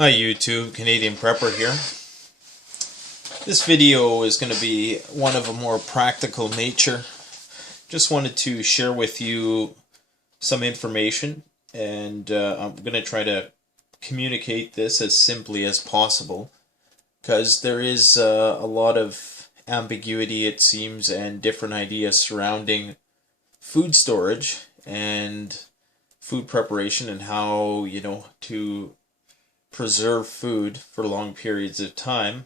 Hi YouTube, Canadian Prepper here. This video is going to be one of a more practical nature. Just wanted to share with you some information, and I'm going to try to communicate this as simply as possible because there is a lot of ambiguity, it seems, and different ideas surrounding food storage and food preparation and how, to preserve food for long periods of time.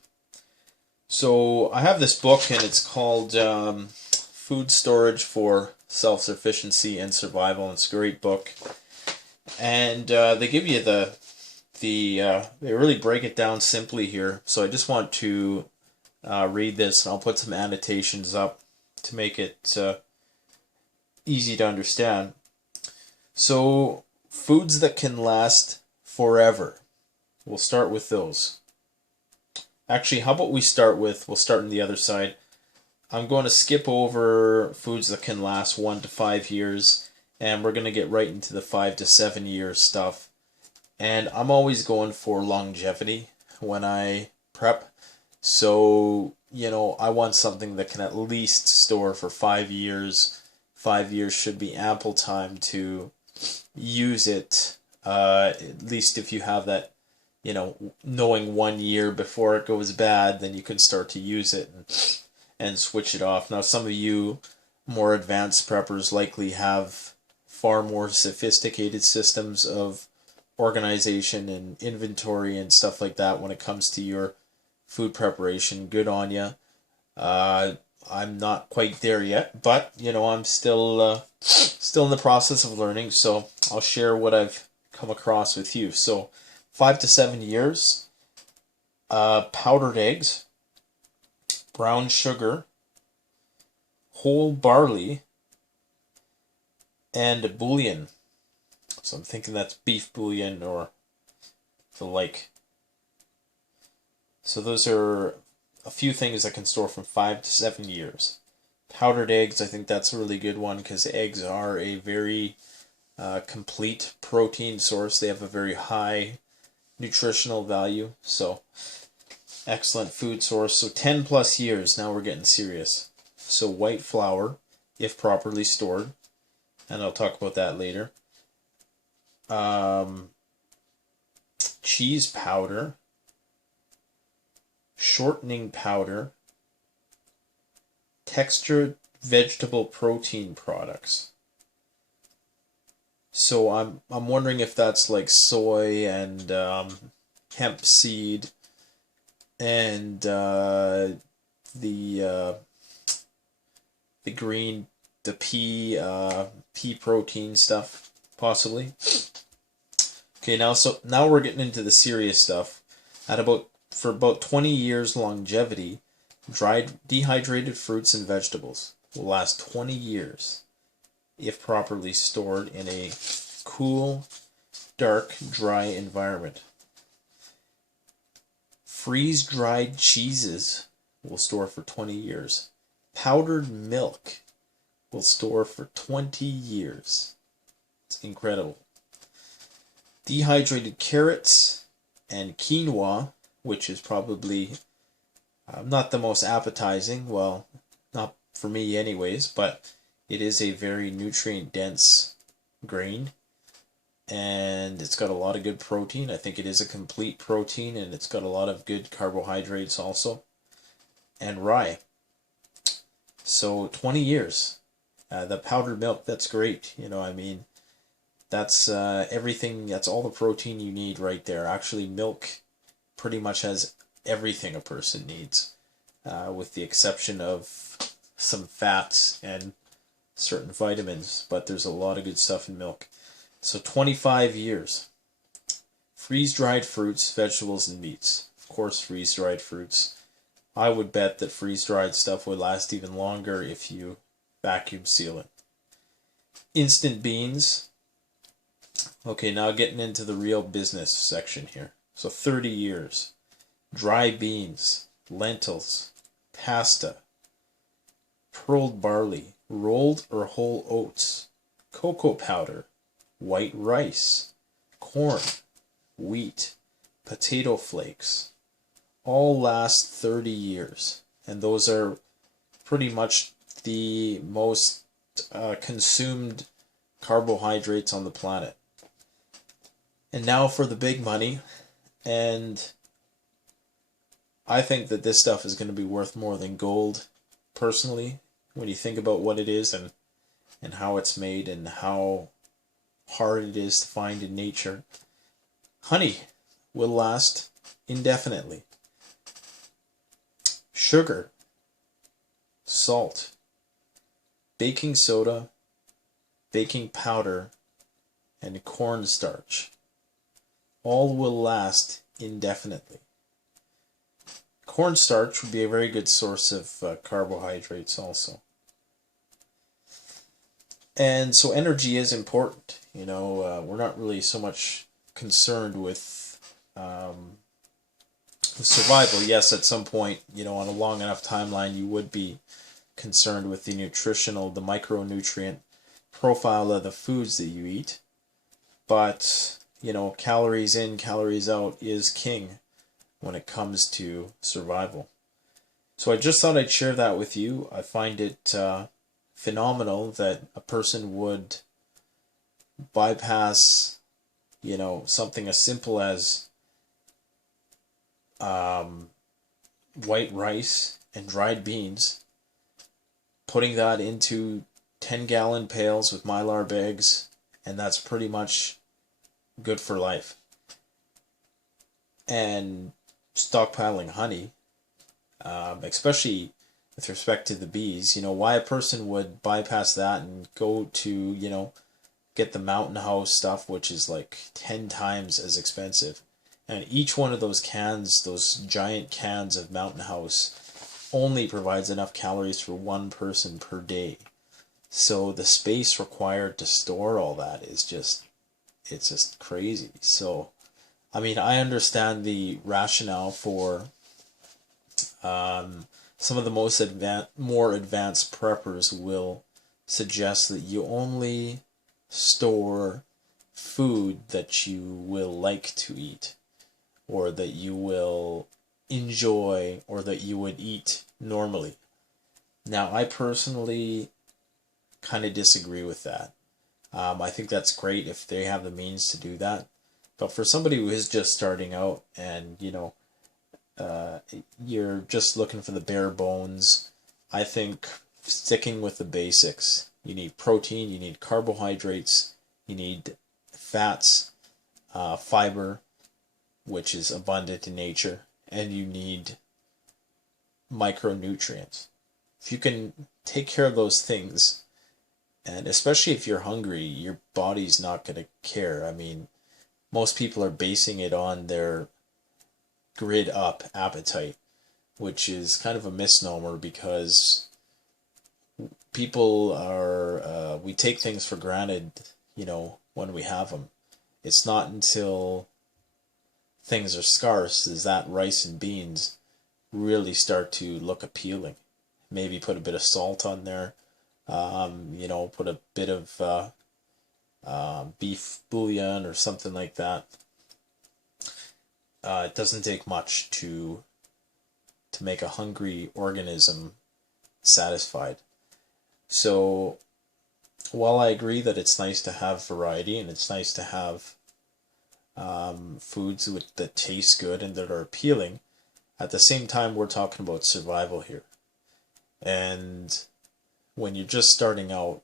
So I have this book, and it's called Food Storage for Self-Sufficiency and Survival. It's a great book, and they give you they really break it down simply here. So I just want to read this, and I'll put some annotations up to make it easy to understand. So foods that can last forever. We'll start with those. Actually, how about we'll start on the other side. I'm going to skip over foods that can last 1 to 5 years, and we're going to get right into the 5 to 7 year stuff. And I'm always going for longevity when I prep. So, I want something that can at least store for 5 years. 5 years should be ample time to use it, at least if you have that, knowing 1 year before it goes bad, then you can start to use it and switch it off. Now, some of you more advanced preppers likely have far more sophisticated systems of organization and inventory and stuff like that when it comes to your food preparation. Good on you. I'm not quite there yet, but I'm still in the process of learning, so I'll share what I've come across with you. So 5 to 7 years, powdered eggs, brown sugar, whole barley, and bouillon. So I'm thinking that's beef bouillon or the like. So those are a few things that can store from 5 to 7 years. Powdered eggs, I think that's a really good one because eggs are a very complete protein source. They have a very high nutritional value, so excellent food source. So 10 plus years, now we're getting serious. So white flour, if properly stored, and I'll talk about that later. Cheese powder, shortening powder, textured vegetable protein products. So I'm wondering if that's like soy and hemp seed and the pea protein stuff, possibly. Okay, now we're getting into the serious stuff. For about 20 years longevity, dried dehydrated fruits and vegetables will last 20 years if properly stored in a cool, dark, dry environment. Freeze-dried cheeses will store for 20 years. Powdered milk will store for 20 years. It's incredible. Dehydrated carrots and quinoa, which is probably not the most appetizing, well, not for me anyways, but it is a very nutrient-dense grain, and it's got a lot of good protein. I think it is a complete protein, and it's got a lot of good carbohydrates also, and rye. So 20 years. The powdered milk, that's great. That's everything, that's all the protein you need right there. Actually, milk pretty much has everything a person needs, with the exception of some fats and certain vitamins, but there's a lot of good stuff in milk. So 25 years. Freeze-dried fruits, vegetables, and meats. Of course, freeze-dried fruits. I would bet that freeze-dried stuff would last even longer if you vacuum seal it. Instant beans. Okay, now getting into the real business section here. So 30 years. Dry beans, lentils, pasta, pearled barley, rolled or whole oats, cocoa powder, white rice, corn, wheat, potato flakes all last 30 years. And those are pretty much the most consumed carbohydrates on the planet. And now for the big money. And I think that this stuff is going to be worth more than gold, personally, when you think about what it is and how it's made and how hard it is to find in nature. Honey will last indefinitely. Sugar, salt, baking soda, baking powder, and cornstarch all will last indefinitely. Cornstarch would be a very good source of carbohydrates also. And so energy is important. You know, we're not really so much concerned with survival. Yes, at some point, you know, on a long enough timeline, you would be concerned with the micronutrient profile of the foods that you eat. But, you know, calories in, calories out is king when it comes to survival. So I just thought I'd share that with you. I find it phenomenal that a person would bypass, you know, something as simple as white rice and dried beans, putting that into 10-gallon pails with Mylar bags, and that's pretty much good for life. And stockpiling honey, especially with respect to the bees, you know, why a person would bypass that and go to, you know, get the Mountain House stuff, which is like 10 times as expensive. And each one of those cans, those giant cans of Mountain House, only provides enough calories for one person per day. So the space required to store all that is just, it's just crazy. So, I mean, I understand the rationale for some of the more advanced preppers will suggest that you only store food that you will like to eat, or that you will enjoy, or that you would eat normally. Now, I personally kind of disagree with that. I think that's great if they have the means to do that. But for somebody who is just starting out and, you know, you're just looking for the bare bones, I think sticking with the basics. You need protein, you need carbohydrates, you need fats, fiber, which is abundant in nature, and you need micronutrients. If you can take care of those things, and especially if you're hungry, your body's not going to care. I mean, most people are basing it on their grid up appetite, which is kind of a misnomer, because people are, we take things for granted, you know, when we have them. It's not until things are scarce as that rice and beans really start to look appealing. Maybe put a bit of salt on there, you know, put a bit of beef bouillon or something like that. It doesn't take much to make a hungry organism satisfied. So while I agree that it's nice to have variety and it's nice to have foods that taste good and that are appealing, at the same time we're talking about survival here. And when you're just starting out,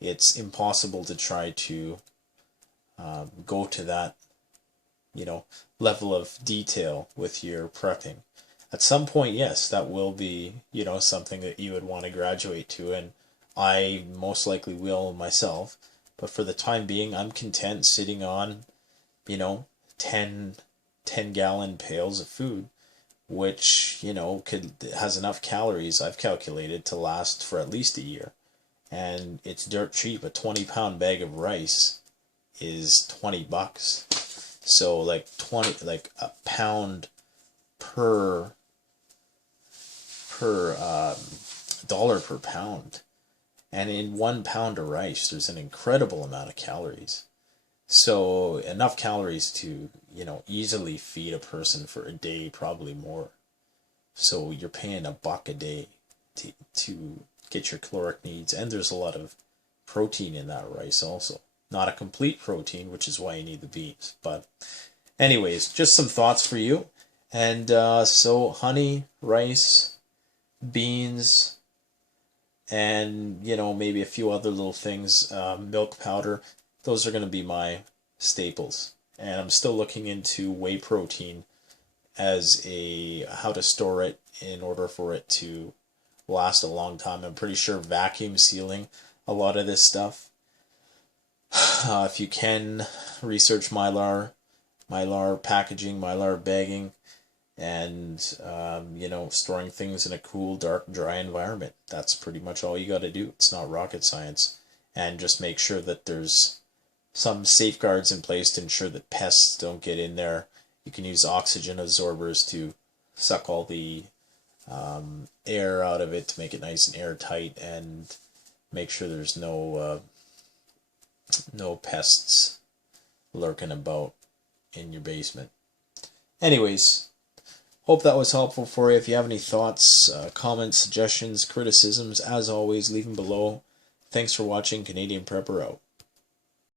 it's impossible to try to go to that, you know, level of detail with your prepping. At some point, yes, that will be, you know, something that you would want to graduate to, and I most likely will myself. But for the time being, I'm content sitting on, you know, 10-gallon pails of food, which, you know, has enough calories, I've calculated, to last for at least a year. And it's dirt cheap. A 20-pound bag of rice is $20. So like a pound per dollar per pound. And in 1 pound of rice, there's an incredible amount of calories. So enough calories to, easily feed a person for a day, probably more. So you're paying $1 a day to get your caloric needs, and there's a lot of protein in that rice also. Not a complete protein, which is why you need the beans. But anyways, just some thoughts for you. And so honey, rice, beans, and maybe a few other little things, milk powder. Those are going to be my staples. And I'm still looking into whey protein as how to store it in order for it to last a long time. I'm pretty sure vacuum sealing a lot of this stuff. If you can, research Mylar packaging, Mylar bagging, and storing things in a cool, dark, dry environment. That's pretty much all you got to do. It's not rocket science. And just make sure that there's some safeguards in place to ensure that pests don't get in there. You can use oxygen absorbers to suck all the air out of it to make it nice and airtight, and make sure there's no pests lurking about in your basement. Anyways, hope that was helpful for you. If you have any thoughts, comments, suggestions, criticisms, as always, leave them below. Thanks for watching. Canadian Prepper out.